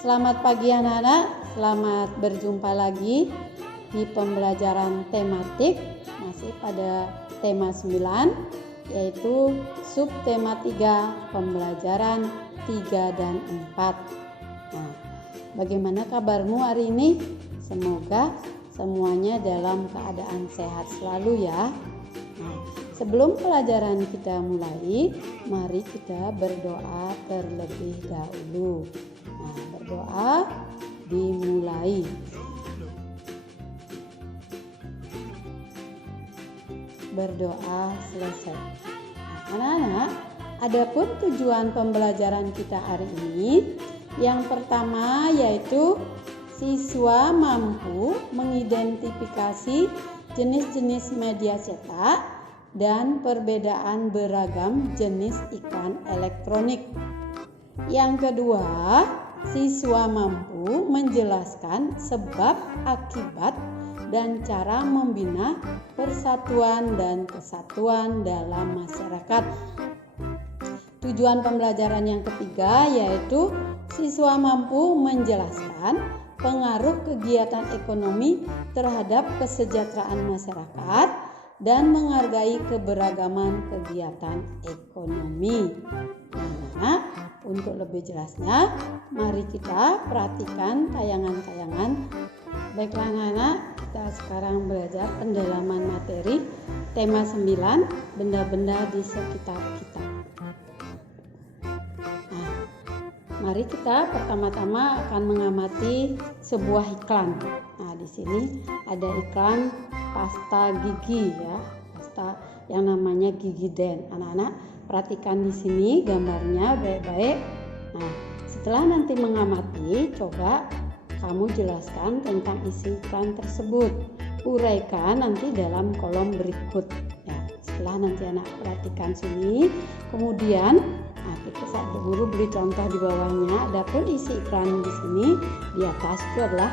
Selamat pagi anak-anak, selamat berjumpa lagi di pembelajaran tematik masih pada tema 9 yaitu subtema 3 pembelajaran 3 dan 4. Nah, bagaimana kabarmu hari ini? Semoga semuanya dalam keadaan sehat selalu ya. Nah, sebelum pelajaran kita mulai, mari kita berdoa terlebih dahulu. Nah, berdoa dimulai. Berdoa selesai. Nah, anak-anak, adapun tujuan pembelajaran kita hari ini, yang pertama yaitu siswa mampu mengidentifikasi jenis-jenis media cetak dan perbedaan beragam jenis iklan elektronik. Yang kedua, siswa mampu menjelaskan sebab, akibat, dan cara membina persatuan dan kesatuan dalam masyarakat. Tujuan pembelajaran yang ketiga yaitu siswa mampu menjelaskan pengaruh kegiatan ekonomi terhadap kesejahteraan masyarakat dan menghargai keberagaman kegiatan ekonomi. Nah, untuk lebih jelasnya, mari kita perhatikan tayangan-tayangan. Baiklah anak-anak, kita sekarang belajar pendalaman materi tema 9, benda-benda di sekitar kita. Nah, mari kita pertama-tama akan mengamati sebuah iklan. Nah, di sini ada iklan pasta gigi ya, pasta yang namanya Gigiden. Anak-anak perhatikan di sini gambarnya baik-baik. Nah, setelah nanti mengamati, coba kamu jelaskan tentang isi iklan tersebut. Uraikan nanti dalam kolom berikut. Ya, setelah nanti anak perhatikan sini, kemudian kita saat guru beri contoh di bawahnya. Adapun isi iklan di sini di atas itu adalah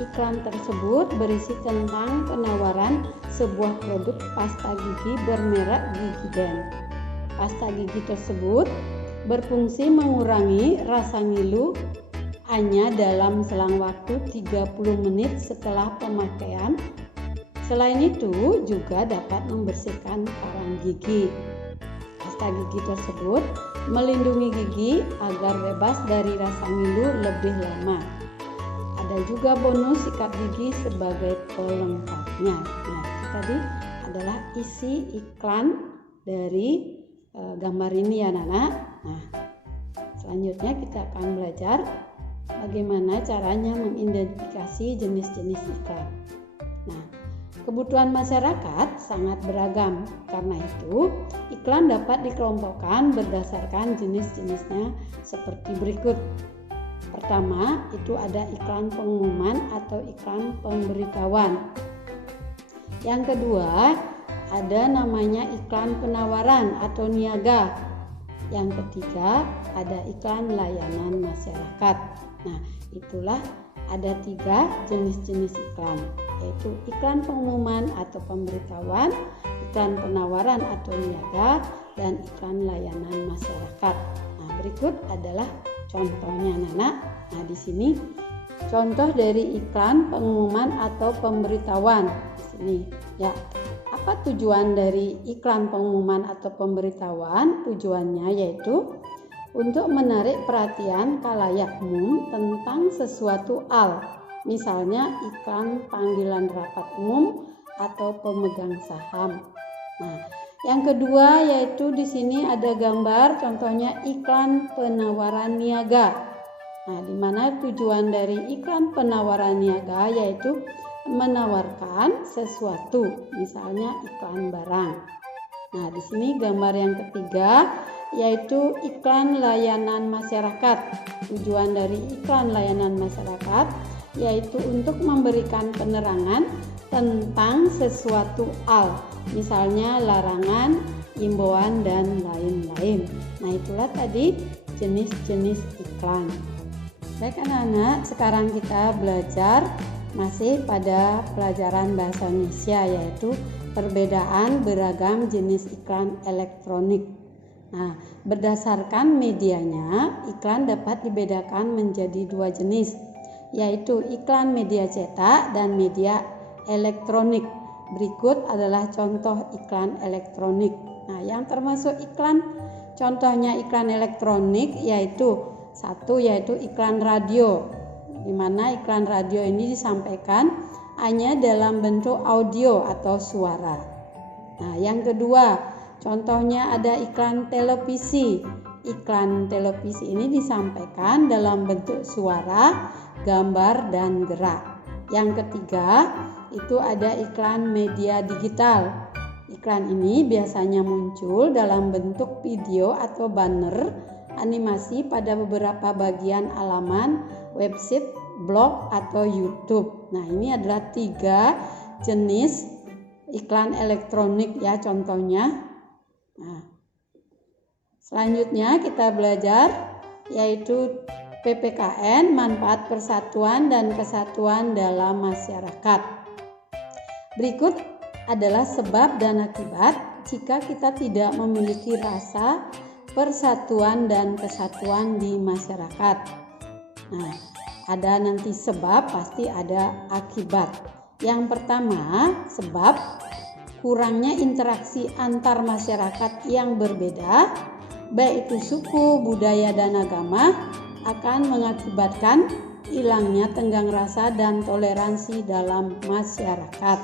iklan tersebut berisi tentang penawaran sebuah produk pasta gigi bermerek Gigiden. Pasta gigi tersebut berfungsi mengurangi rasa ngilu hanya dalam selang waktu 30 menit setelah pemakaian. Selain itu juga dapat membersihkan karang gigi. Pasta gigi tersebut melindungi gigi agar bebas dari rasa ngilu lebih lama. Ada juga bonus sikat gigi sebagai pelengkapnya. Nah, itu tadi adalah isi iklan dari gambar ini ya anak-anak. Nah, selanjutnya kita akan belajar bagaimana caranya mengidentifikasi jenis-jenis iklan. Nah, kebutuhan masyarakat sangat beragam. Karena itu, iklan dapat dikelompokkan berdasarkan jenis-jenisnya seperti berikut. Pertama, itu ada iklan pengumuman atau iklan pemberitahuan. Yang kedua, ada namanya iklan penawaran atau niaga. Yang ketiga, ada iklan layanan masyarakat. Nah, itulah ada 3 jenis-jenis iklan, yaitu iklan pengumuman atau pemberitahuan, iklan penawaran atau niaga, dan iklan layanan masyarakat. Nah, berikut adalah contohnya anak-anak. Nah, di sini contoh dari iklan pengumuman atau pemberitahuan. Di sini ya. Apa tujuan dari iklan pengumuman atau pemberitahuan? Tujuannya yaitu untuk menarik perhatian khalayak umum tentang sesuatu hal. Misalnya iklan panggilan rapat umum atau pemegang saham. Nah, yang kedua yaitu di sini ada gambar contohnya iklan penawaran niaga. Nah, di mana tujuan dari iklan penawaran niaga yaitu menawarkan sesuatu, misalnya iklan barang. Nah, di sini gambar yang ketiga yaitu iklan layanan masyarakat. Tujuan dari iklan layanan masyarakat yaitu untuk memberikan penerangan tentang sesuatu hal, misalnya larangan, himbauan, dan lain-lain. Nah, itulah tadi jenis-jenis iklan. Baik anak-anak, sekarang kita belajar masih pada pelajaran bahasa Indonesia yaitu perbedaan beragam jenis iklan elektronik. Nah, berdasarkan medianya, iklan dapat dibedakan menjadi dua jenis, yaitu iklan media cetak dan media elektronik. Berikut adalah contoh iklan elektronik. Nah, yang termasuk iklan, contohnya iklan elektronik yaitu iklan radio, di mana iklan radio ini disampaikan hanya dalam bentuk audio atau suara. Nah, yang kedua, contohnya ada iklan televisi. Iklan televisi ini disampaikan dalam bentuk suara, gambar, dan gerak. Yang ketiga, itu ada iklan media digital. Iklan ini biasanya muncul dalam bentuk video atau banner animasi pada beberapa bagian halaman website, blog, atau YouTube. Nah, ini adalah 3 jenis iklan elektronik ya contohnya. Nah, selanjutnya kita belajar yaitu PPKN, manfaat persatuan dan kesatuan dalam masyarakat. Berikut adalah sebab dan akibat jika kita tidak memiliki rasa persatuan dan kesatuan di masyarakat. Nah, ada nanti sebab, pasti ada akibat. Yang pertama, sebab kurangnya interaksi antar masyarakat yang berbeda, baik itu suku, budaya, dan agama, akan mengakibatkan hilangnya tenggang rasa dan toleransi dalam masyarakat.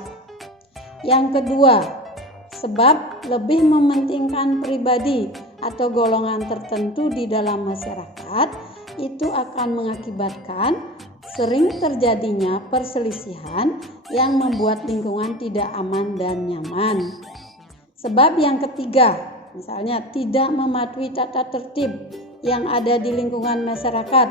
Yang kedua, sebab lebih mementingkan pribadi atau golongan tertentu di dalam masyarakat, itu akan mengakibatkan sering terjadinya perselisihan yang membuat lingkungan tidak aman dan nyaman. Sebab yang ketiga, misalnya tidak mematuhi tata tertib yang ada di lingkungan masyarakat,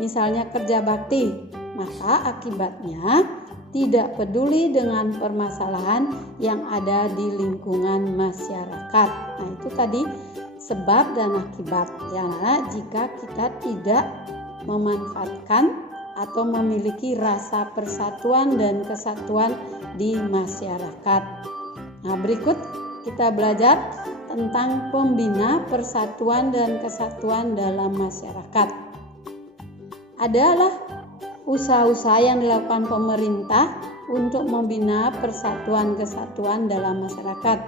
misalnya kerja bakti, maka akibatnya tidak peduli dengan permasalahan yang ada di lingkungan masyarakat. Nah, itu tadi sebab dan akibat. Ya, jika kita tidak memanfaatkan atau memiliki rasa persatuan dan kesatuan di masyarakat. Nah, berikut kita belajar tentang pembina persatuan dan kesatuan dalam masyarakat. Adalah usaha-usaha yang dilakukan pemerintah untuk membina persatuan kesatuan dalam masyarakat.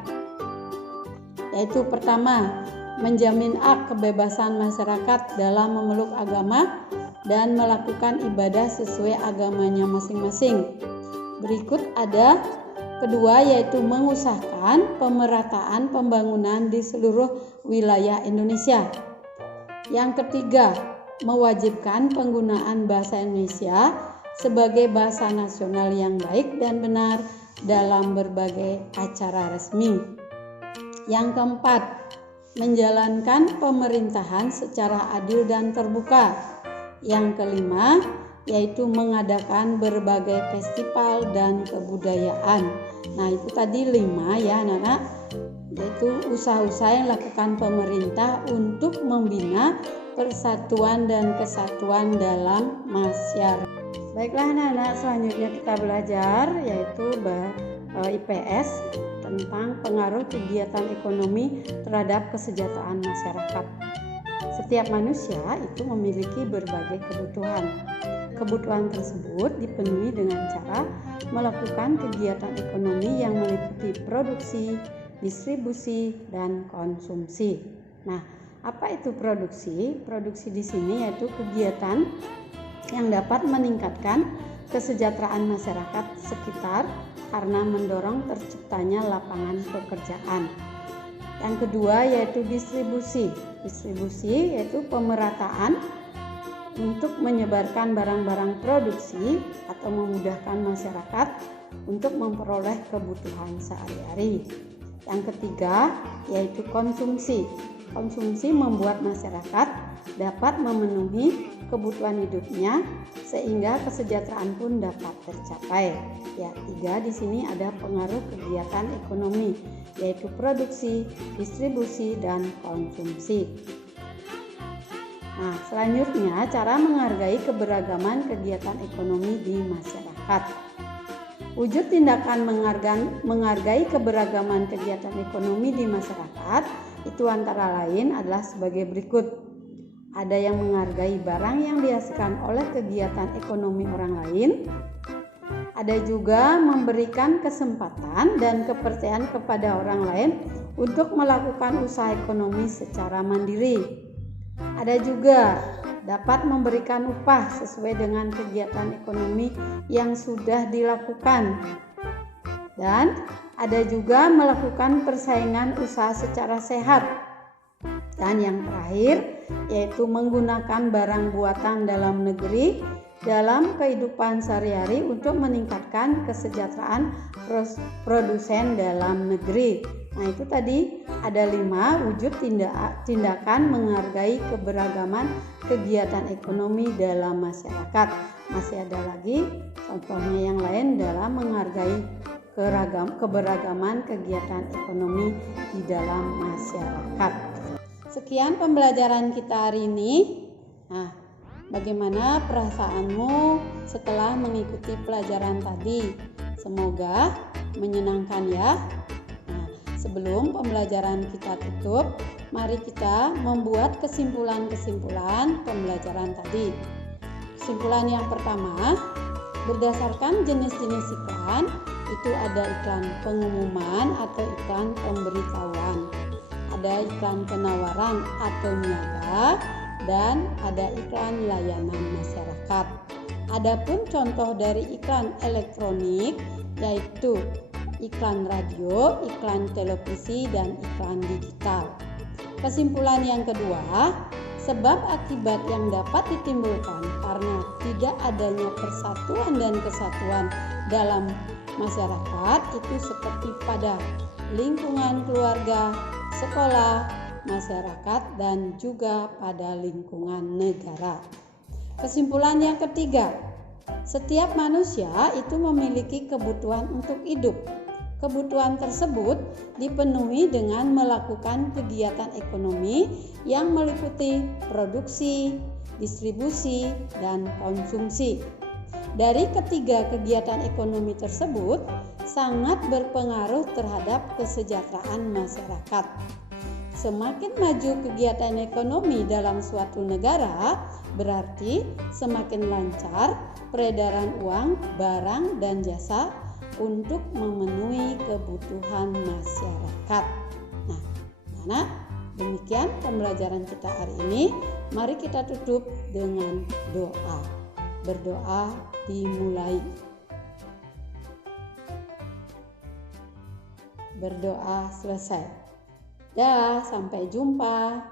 Yaitu pertama, menjamin hak kebebasan masyarakat dalam memeluk agama dan melakukan ibadah sesuai agamanya masing-masing. Berikut ada kedua, yaitu mengusahakan pemerataan pembangunan di seluruh wilayah Indonesia. Yang ketiga, mewajibkan penggunaan bahasa Indonesia sebagai bahasa nasional yang baik dan benar dalam berbagai acara resmi. Yang keempat, menjalankan pemerintahan secara adil dan terbuka. Yang kelima, yaitu mengadakan berbagai festival dan kebudayaan. Nah, itu tadi 5 ya anak-anak, yaitu usaha-usaha yang dilakukan pemerintah untuk membina persatuan dan kesatuan dalam masyarakat. Baiklah anak-anak, selanjutnya kita belajar yaitu IPS tentang pengaruh kegiatan ekonomi terhadap kesejahteraan masyarakat. Setiap manusia itu memiliki berbagai kebutuhan. Kebutuhan tersebut dipenuhi dengan cara melakukan kegiatan ekonomi yang meliputi produksi, distribusi, dan konsumsi. Nah, apa itu produksi? Produksi di sini yaitu kegiatan yang dapat meningkatkan kesejahteraan masyarakat sekitar karena mendorong terciptanya lapangan pekerjaan. Yang kedua yaitu distribusi. Distribusi yaitu pemerataan untuk menyebarkan barang-barang produksi atau memudahkan masyarakat untuk memperoleh kebutuhan sehari-hari. Yang ketiga yaitu konsumsi. Konsumsi membuat masyarakat dapat memenuhi kebutuhan hidupnya sehingga kesejahteraan pun dapat tercapai. Ya, 3 di sini ada pengaruh kegiatan ekonomi yaitu produksi, distribusi, dan konsumsi. Nah, selanjutnya cara menghargai keberagaman kegiatan ekonomi di masyarakat. Wujud tindakan menghargai keberagaman kegiatan ekonomi di masyarakat Itu antara lain adalah sebagai berikut. Ada yang menghargai barang yang dihasilkan oleh kegiatan ekonomi orang lain. Ada juga memberikan kesempatan dan kepercayaan kepada orang lain untuk melakukan usaha ekonomi secara mandiri. Ada juga dapat memberikan upah sesuai dengan kegiatan ekonomi yang sudah dilakukan. Dan ada juga melakukan persaingan usaha secara sehat. Dan yang terakhir yaitu menggunakan barang buatan dalam negeri dalam kehidupan sehari-hari untuk meningkatkan kesejahteraan produsen dalam negeri. Nah, itu tadi ada 5 wujud tindakan menghargai keberagaman kegiatan ekonomi dalam masyarakat. Masih ada lagi contohnya yang lain dalam menghargai keberagaman kegiatan ekonomi di dalam masyarakat. Sekian pembelajaran kita hari ini. Nah, bagaimana perasaanmu setelah mengikuti pelajaran tadi? Semoga menyenangkan ya. Nah, sebelum pembelajaran kita tutup, mari kita membuat kesimpulan-kesimpulan pembelajaran tadi. Kesimpulan yang pertama, berdasarkan jenis-jenis iklan, itu ada iklan pengumuman atau iklan pemberitahuan. Ada iklan penawaran atau niaga, dan ada iklan layanan masyarakat. Adapun contoh dari iklan elektronik yaitu iklan radio, iklan televisi, dan iklan digital. Kesimpulan yang kedua, sebab akibat yang dapat ditimbulkan karena tidak adanya persatuan dan kesatuan dalam masyarakat itu seperti pada lingkungan keluarga, sekolah, masyarakat, dan juga pada lingkungan negara. Kesimpulan yang ketiga, setiap manusia itu memiliki kebutuhan untuk hidup. Kebutuhan tersebut dipenuhi dengan melakukan kegiatan ekonomi yang meliputi produksi, distribusi, dan konsumsi. Dari ketiga kegiatan ekonomi tersebut sangat berpengaruh terhadap kesejahteraan masyarakat. Semakin maju kegiatan ekonomi dalam suatu negara, berarti semakin lancar peredaran uang, barang, dan jasa untuk memenuhi kebutuhan masyarakat. Nah, anak, demikian pembelajaran kita hari ini. Mari kita tutup dengan doa. Berdoa dimulai. Berdoa selesai. Dah, sampai jumpa.